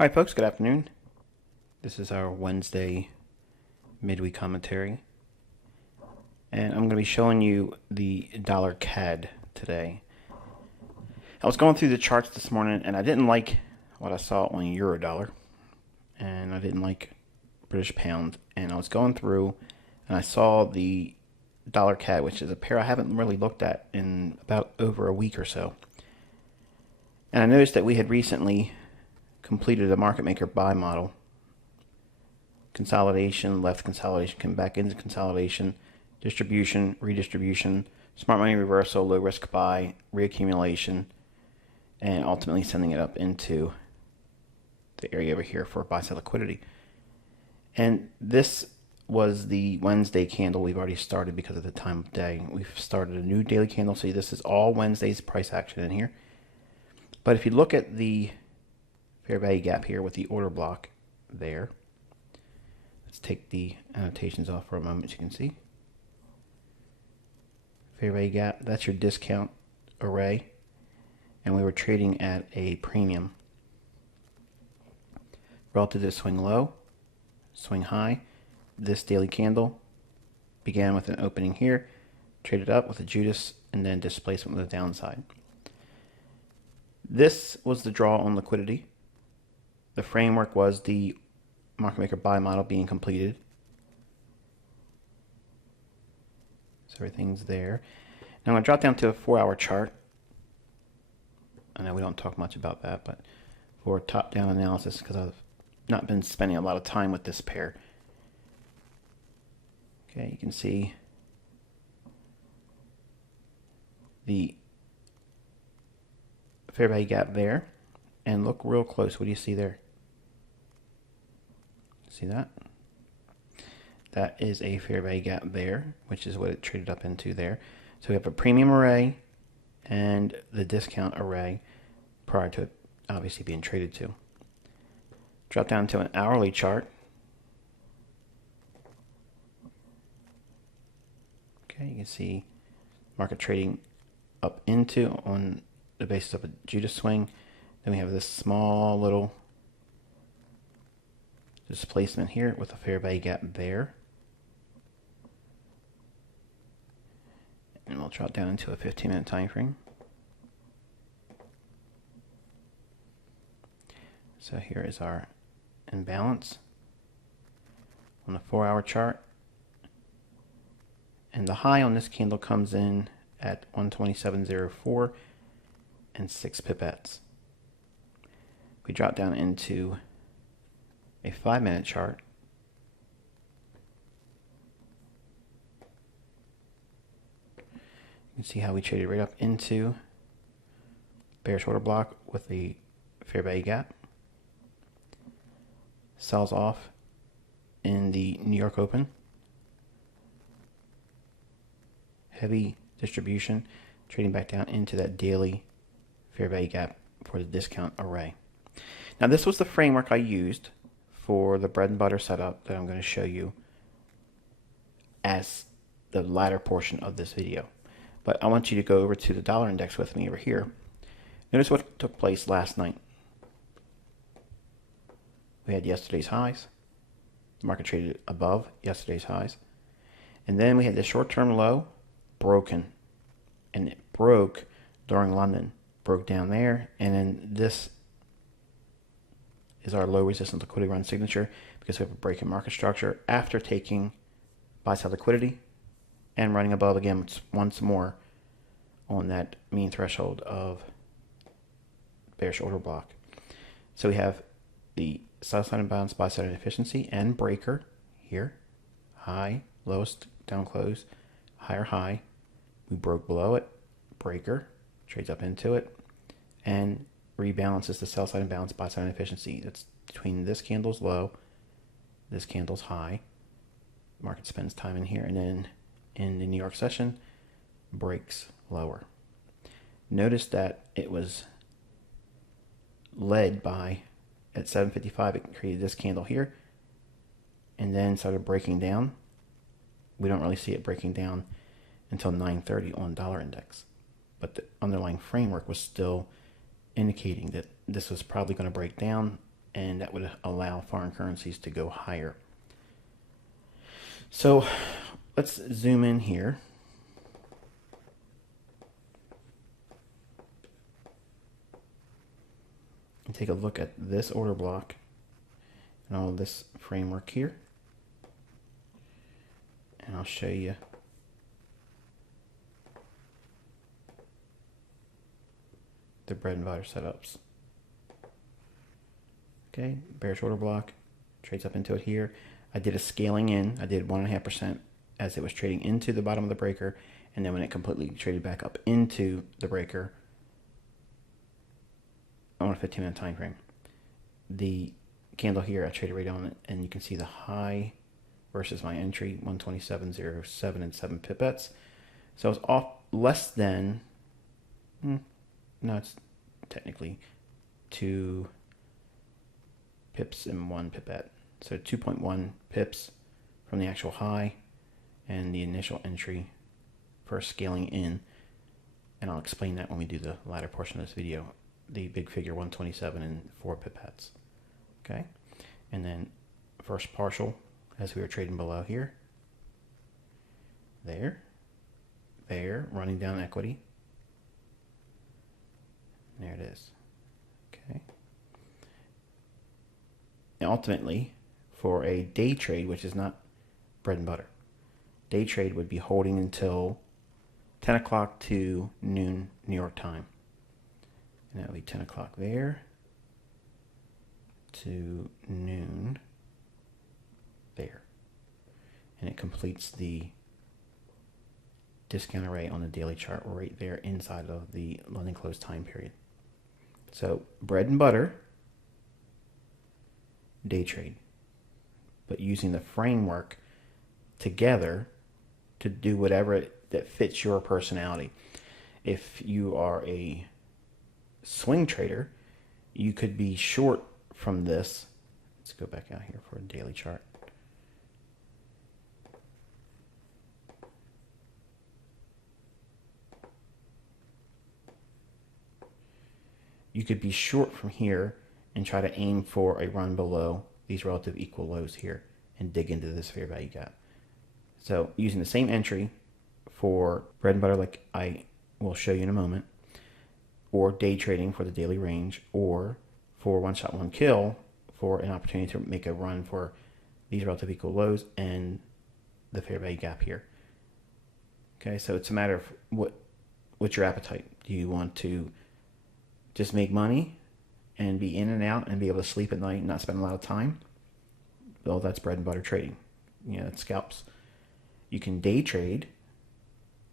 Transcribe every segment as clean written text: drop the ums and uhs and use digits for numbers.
All right, folks, good afternoon. This is our Wednesday midweek commentary. And I'm going to be showing you the dollar CAD today. I was going through the charts this morning, and I didn't like what I saw on euro dollar. And I didn't like British pound. And I was going through, and I saw the dollar CAD, which is a pair I haven't really looked at in about over a week or so. And I noticed that we had recently completed a market maker buy model. Consolidation, left consolidation, come back into consolidation, distribution, redistribution, smart money reversal, low risk buy, reaccumulation, and ultimately sending it up into the area over here for buy side liquidity. And this was the Wednesday candle we've already started because of the time of day. We've started a new daily candle. See, this is all Wednesday's price action in here. But if you look at the fair value gap here with the order block there. Let's take the annotations off for a moment so you can see. Fair value gap, that's your discount array. And we were trading at a premium. Relative to the swing low, swing high. This daily candle began with an opening here, traded up with a Judas, and then displacement with a downside. This was the draw on liquidity. The framework was the market maker buy model being completed. So everything's there. Now I'm going to drop down to a 4-hour chart. I know we don't talk much about that, but for top-down analysis, because I've not been spending a lot of time with this pair. Okay, you can see the fair value gap there. And look real close. What do you see there? See that? That is a fair value gap there, which is what it traded up into there. So we have a premium array and the discount array prior to it obviously being traded to. Drop down to an hourly chart. Okay, you can see market trading up into on the basis of a Judas swing. Then we have this small little displacement here with a fair value gap there. And we'll drop down into a 15-minute time frame. So here is our imbalance on the 4-hour chart. And the high on this candle comes in at 127.04 and 6 pipettes. We drop down into a 5-minute chart. You can see how we traded right up into bearish order block with a fair value gap. Sells off in the New York Open. Heavy distribution, trading back down into that daily fair value gap for the discount array. Now this was the framework I used for the bread and butter setup that I'm going to show you as the latter portion of this video. But I want you to go over to the dollar index with me over here. Notice what took place last night. We had yesterday's highs. The market traded above yesterday's highs. And then we had the short-term low broken. And it broke during London. Broke down there. And then this is our low resistance liquidity run signature because we have a break in market structure after taking buy side liquidity and running above again once more on that mean threshold of bearish order block. So we have the sell side imbalance, buy side inefficiency, and breaker here. High, lowest, down close, higher high. We broke below it, breaker, trades up into it, and rebalances the sell side imbalance, buy side inefficiency. That's between this candle's low, this candle's high. Market spends time in here, and then in the New York session, breaks lower. Notice that it was led by, at 7:55, it created this candle here, and then started breaking down. We don't really see it breaking down until 9:30 on dollar index. But the underlying framework was still indicating that this was probably going to break down and that would allow foreign currencies to go higher. So let's zoom in here. And take a look at this order block and all this framework here. And I'll show you the bread and butter setups. Okay, bearish order block, trades up into it here. I did a scaling in. I did 1.5% as it was trading into the bottom of the breaker, and then when it completely traded back up into the breaker on a 15-minute time frame. The candle here, I traded right on it, and you can see the high versus my entry, 127.07 and 7 pipettes. So it's off less than, no, it's technically 2 pips and 1 pipette. So 2.1 pips from the actual high and the initial entry for scaling in. And I'll explain that when we do the latter portion of this video. The big figure 127 and 4 pipettes. Okay. And then first partial as we were trading below here. There, running down equity. There it is. Okay. And ultimately, for a day trade, which is not bread and butter, day trade would be holding until 10 o'clock to noon New York time. And that would be 10 o'clock there to noon there. And it completes the discount array on the daily chart right there inside of the London close time period. So bread and butter, day trade, but using the framework together to do whatever that fits your personality. If you are a swing trader, you could be short from this. Let's go back out here for a daily chart. You could be short from here and try to aim for a run below these relative equal lows here and dig into this fair value gap. So using the same entry for bread and butter, like I will show you in a moment, or day trading for the daily range, or for one shot, one kill for an opportunity to make a run for these relative equal lows and the fair value gap here. Okay, so it's a matter of what's your appetite. Do you want to just make money and be in and out and be able to sleep at night and not spend a lot of time? Well, that's bread and butter trading. You know, that's scalps. You can day trade,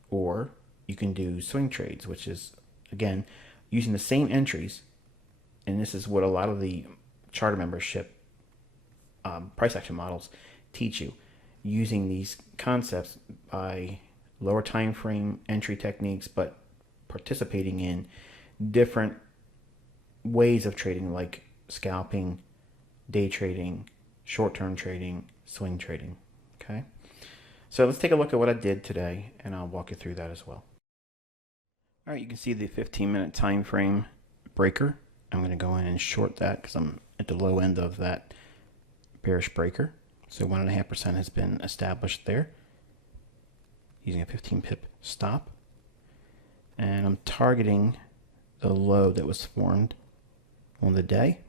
or you can do swing trades, which is, again, using the same entries. And this is what a lot of the charter membership price action models teach you, using these concepts by lower time frame entry techniques, but participating in different ways of trading, like scalping, day trading, short-term trading, swing trading. Okay, so let's take a look at what I did today, and I'll walk you through that as well. All right, you can see the 15-minute time frame breaker. I'm going to go in and short that because I'm at the low end of that bearish breaker. So 1.5% has been established there using a 15 pip stop, and I'm targeting the low that was formed on the day.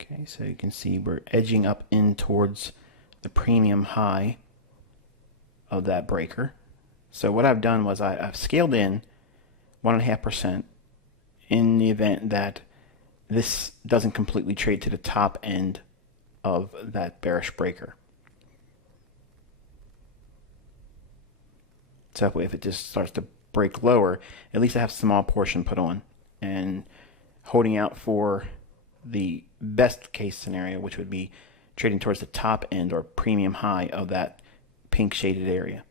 Okay, so you can see we're edging up in towards the premium high of that breaker. So what I've done was I've scaled in 1.5% in the event that this doesn't completely trade to the top end of that bearish breaker. So if it just starts to break lower, at least I have a small portion put on and holding out for the best case scenario, which would be trading towards the top end or premium high of that pink shaded area.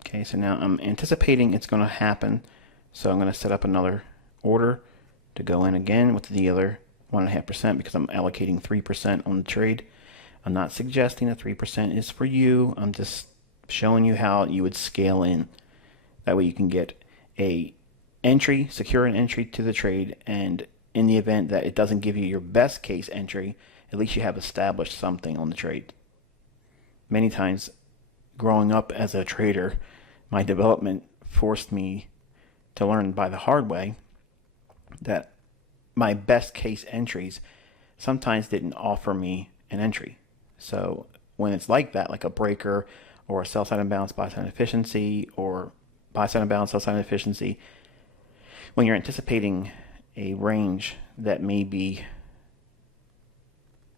Okay, so now I'm anticipating it's going to happen, so I'm going to set up another order to go in again with the other 1.5% because I'm allocating 3% on the trade. I'm not suggesting that 3% is for you. I'm just showing you how you would scale in. That way you can get a entry, secure an entry to the trade, and in the event that it doesn't give you your best case entry, at least you have established something on the trade. Many times growing up as a trader, my development forced me to learn by the hard way that my best case entries sometimes didn't offer me an entry. So when it's like that, like a breaker or a sell side imbalance, buy side efficiency, or buy side imbalance, sell side efficiency, when you're anticipating a range that may be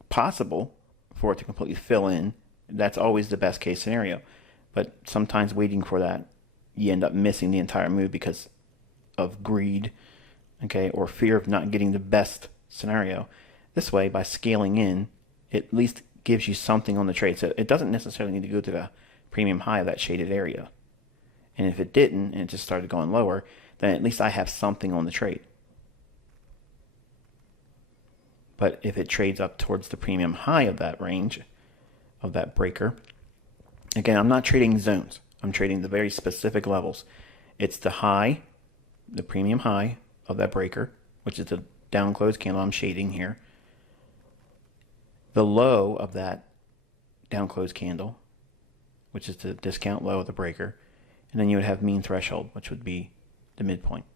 possible for it to completely fill in, that's always the best case scenario. But sometimes waiting for that, you end up missing the entire move because of greed, okay, or fear of not getting the best scenario. This way, by scaling in, it at least gives you something on the trade. So it doesn't necessarily need to go to the premium high of that shaded area. And if it didn't, and it just started going lower, then at least I have something on the trade. But if it trades up towards the premium high of that range, of that breaker, again, I'm not trading zones. I'm trading the very specific levels. It's the high, the premium high of that breaker, which is the down close candle I'm shading here. The low of that down close candle, which is the discount low of the breaker. And then you would have mean threshold, which would be the midpoint.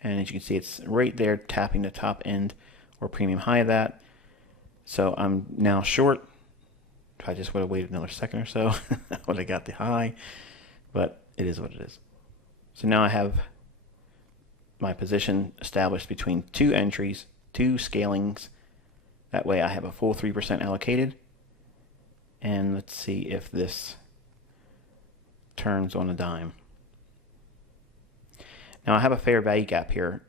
And as you can see, it's right there tapping the top end or premium high of that. So I'm now short. If I just would have waited another second or so, I would have got the high, but it is what it is. So now I have my position established between two entries, two scalings. That way I have a full 3% allocated. And let's see if this turns on a dime. Now I have a fair value gap here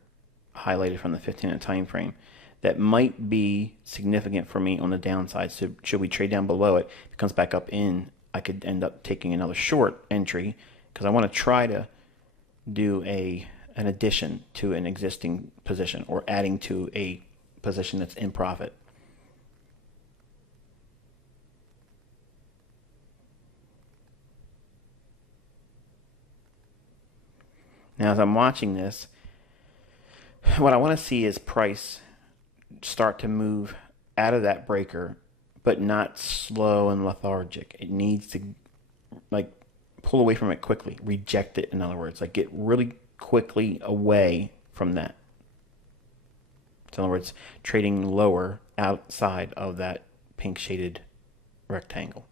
highlighted from the 15-minute time frame that might be significant for me on the downside. So should we trade down below it, if it comes back up in, I could end up taking another short entry because I want to try to do an addition to an existing position or adding to a position that's in profit. Now as I'm watching this, what I want to see is price start to move out of that breaker, but not slow and lethargic. It needs to like pull away from it quickly, reject it, in other words, like get really quickly away from that. So in other words, trading lower outside of that pink shaded rectangle.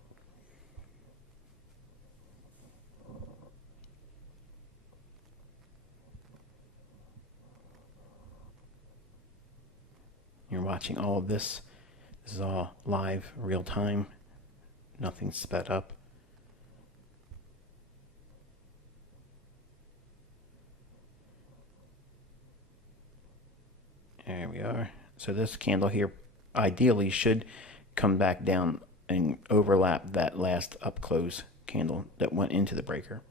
You're watching all of this. This is all live, real time. Nothing's sped up. There we are. So this candle here ideally should come back down and overlap that last up close candle that went into the breaker.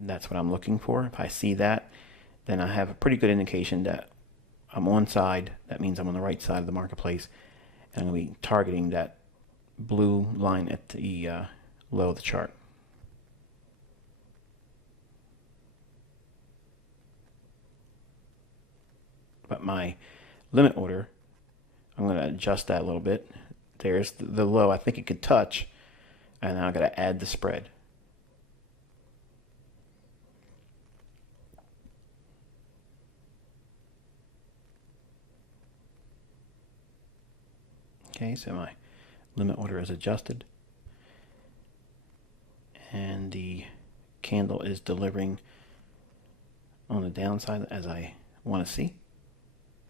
That's what I'm looking for. If I see that, then I have a pretty good indication that I'm on side. That means I'm on the right side of the marketplace. And I'm going to be targeting that blue line at the low of the chart. But my limit order, I'm going to adjust that a little bit. There's the low I think it could touch. And now I've got to add the spread. Okay, so my limit order is adjusted. And the candle is delivering on the downside as I want to see.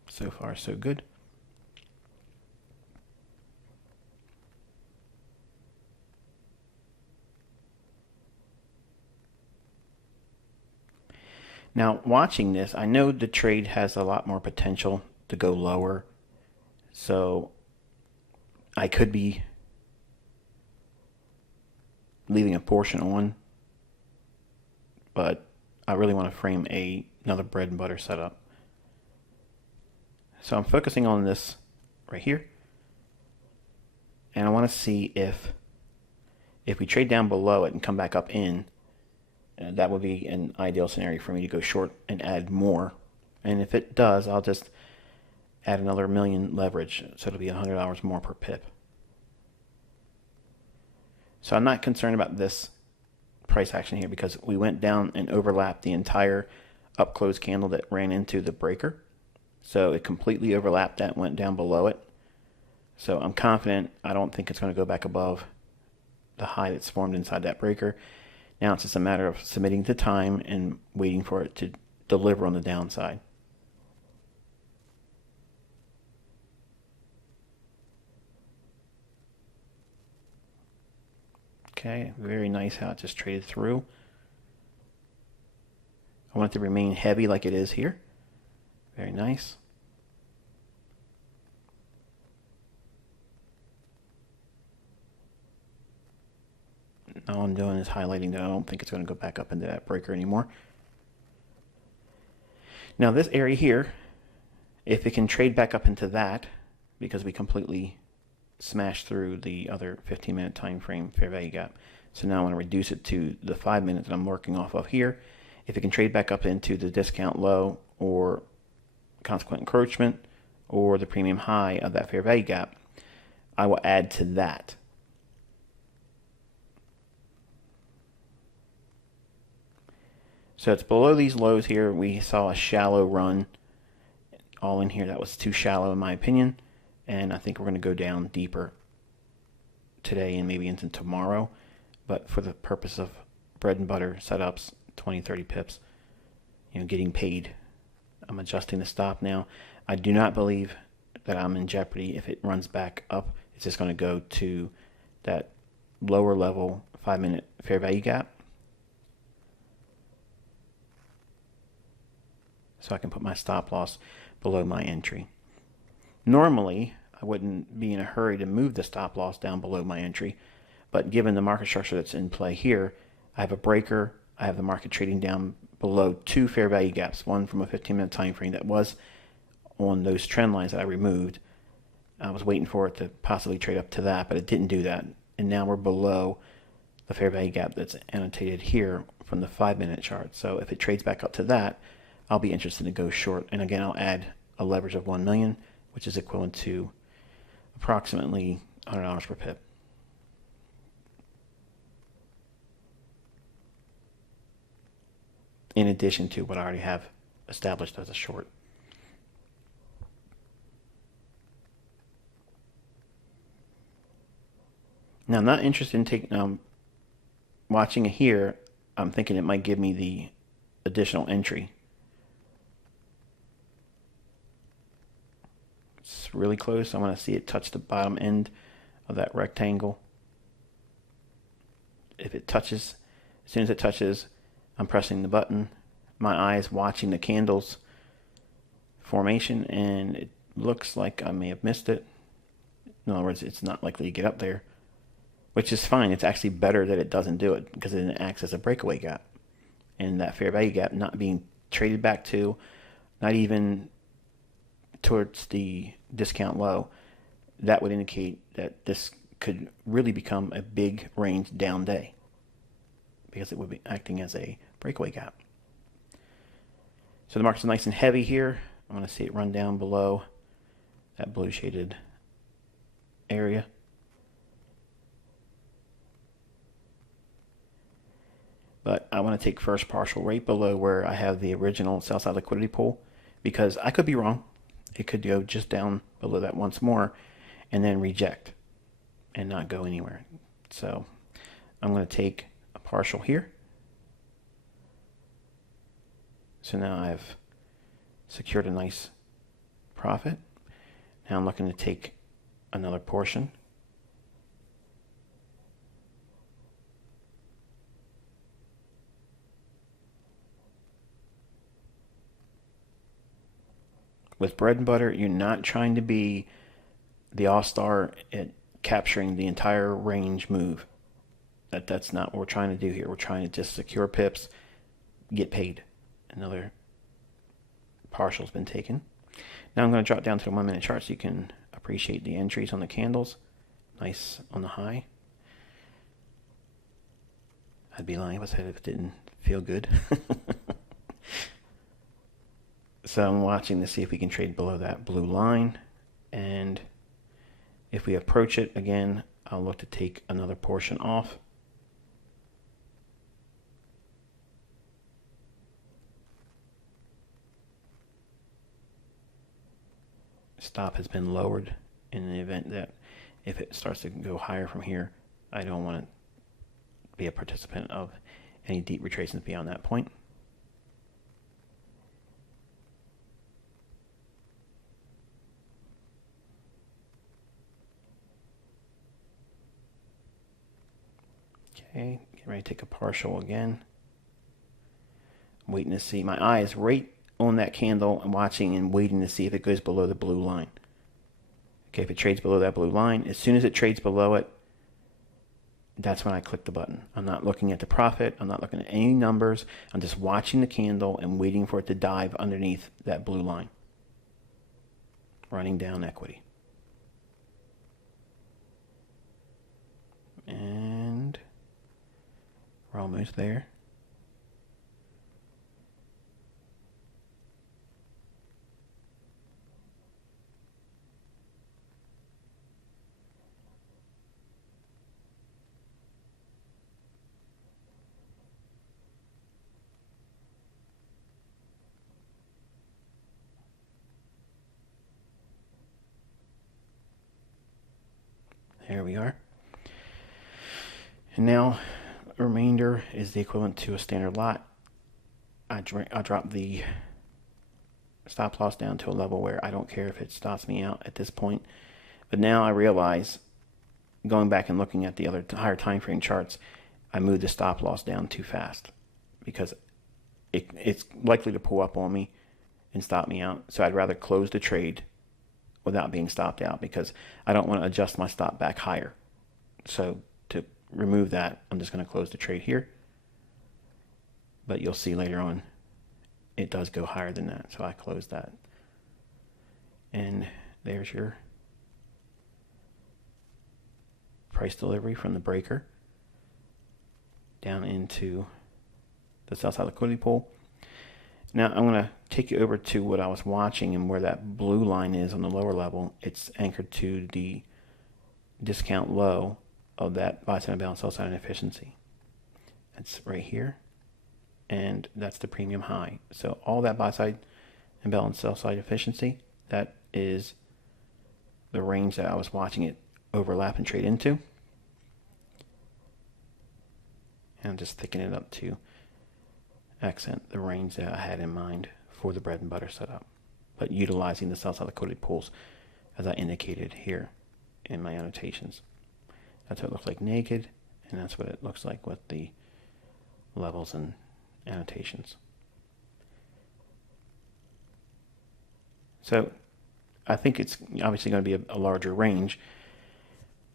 So far, so good. Now, watching this, I know the trade has a lot more potential to go lower. So I could be leaving a portion on, but I really want to frame another bread and butter setup. So I'm focusing on this right here, and I want to see if we trade down below it and come back up in, That would be an ideal scenario for me to go short and add more. And if it does, I'll just add another million leverage, so it'll be $100 more per pip. So I'm not concerned about this price action here because we went down and overlapped the entire up close candle that ran into the breaker. So it completely overlapped that and went down below it. So I'm confident. I don't think it's going to go back above the high that's formed inside that breaker. Now it's just a matter of submitting to time and waiting for it to deliver on the downside. Okay, very nice how it just traded through. I want it to remain heavy like it is here. Very nice. All I'm doing is highlighting that I don't think it's going to go back up into that breaker anymore. Now this area here, if it can trade back up into that, because we completely smashed through the other 15-minute time frame fair value gap. So now I want to reduce it to the 5 minutes that I'm working off of here. If it can trade back up into the discount low or consequent encroachment or the premium high of that fair value gap, I will add to that. So it's below these lows here. We saw a shallow run all in here. That was too shallow in my opinion. And I think we're going to go down deeper today and maybe into tomorrow. But for the purpose of bread and butter setups, 20, 30 pips, getting paid, I'm adjusting the stop now. I do not believe that I'm in jeopardy if it runs back up. It's just going to go to that lower level 5 minute fair value gap. So I can put my stop loss below my entry. Normally, I wouldn't be in a hurry to move the stop loss down below my entry, but given the market structure that's in play here, I have a breaker, I have the market trading down below two fair value gaps, one from a 15-minute time frame that was on those trend lines that I removed. I was waiting for it to possibly trade up to that, but it didn't do that. And now we're below the fair value gap that's annotated here from the 5 minute chart. So if it trades back up to that, I'll be interested to go short. And again, I'll add a leverage of 1 million, which is equivalent to approximately $100 per pip. In addition to what I already have established as a short. Now, I'm not interested in taking, watching it here, I'm thinking it might give me the additional entry. It's really close. I want to see it touch the bottom end of that rectangle. If it touches, as soon as it touches, I'm pressing the button. My eyes watching the candles formation, and it looks like I may have missed it. In other words, it's not likely to get up there, which is fine. It's actually better that it doesn't do it because it acts as a breakaway gap. And that fair value gap not being traded back to, not even towards the discount low, that would indicate that this could really become a big range down day because it would be acting as a breakaway gap. So the market's nice and heavy here. I want to see it run down below that blue shaded area. But I want to take first partial right below where I have the original sell side liquidity pool, because I could be wrong. It could go just down below that once more and then reject and not go anywhere. So I'm going to take a partial here. So now I've secured a nice profit. Now I'm looking to take another portion. With bread and butter, you're not trying to be the all-star at capturing the entire range move. That's not what we're trying to do here. We're trying to just secure pips, get paid. Another partial's been taken. Now I'm going to drop down to the 1 minute chart so you can appreciate the entries on the candles. Nice on the high. I'd be lying if I said it didn't feel good. So I'm watching to see if we can trade below that blue line. And if we approach it again, I'll look to take another portion off. Stop has been lowered in the event that if it starts to go higher from here, I don't want to be a participant of any deep retracements beyond that point. Okay, get ready to take a partial again. I'm waiting to see. My eye is right on that candle and watching and waiting to see if it goes below the blue line. Okay, if it trades below that blue line, as soon as it trades below it, that's when I click the button. I'm not looking at the profit. I'm not looking at any numbers. I'm just watching the candle and waiting for it to dive underneath that blue line, running down equity. And we're almost there. There we are. And now the remainder is the equivalent to a standard lot. I drop the stop loss down to a level where I don't care if it stops me out at this point. But now I realize, going back and looking at the other higher time frame charts, I moved the stop loss down too fast because it's likely to pull up on me and stop me out. So I'd rather close the trade without being stopped out because I don't want to adjust my stop back higher. So to remove that, I'm just going to close the trade here. But you'll see later on, it does go higher than that. So I close that. And there's your price delivery from the breaker down into the sell side liquidity pool. Now I'm going to take you over to what I was watching and where that blue line is on the lower level. It's anchored to the discount low of that buy side and balance sell side inefficiency. It's right here, and that's the premium high. So all that buy side and balance sell side efficiency, that is the range that I was watching it overlap and trade into. And I'm just thickening it up to accent the range that I had in mind for the bread and butter setup, but utilizing the sell side liquidity pools as I indicated here in my annotations. That's what it looks like naked, and that's what it looks like with the levels and annotations. So I think it's obviously going to be a larger range,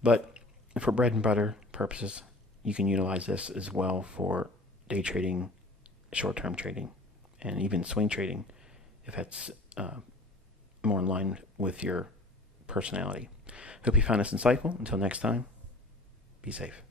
but for bread and butter purposes, you can utilize this as well for day trading, short-term trading, and even swing trading if that's more in line with your personality. Hope you found this insightful. Until next time, be safe.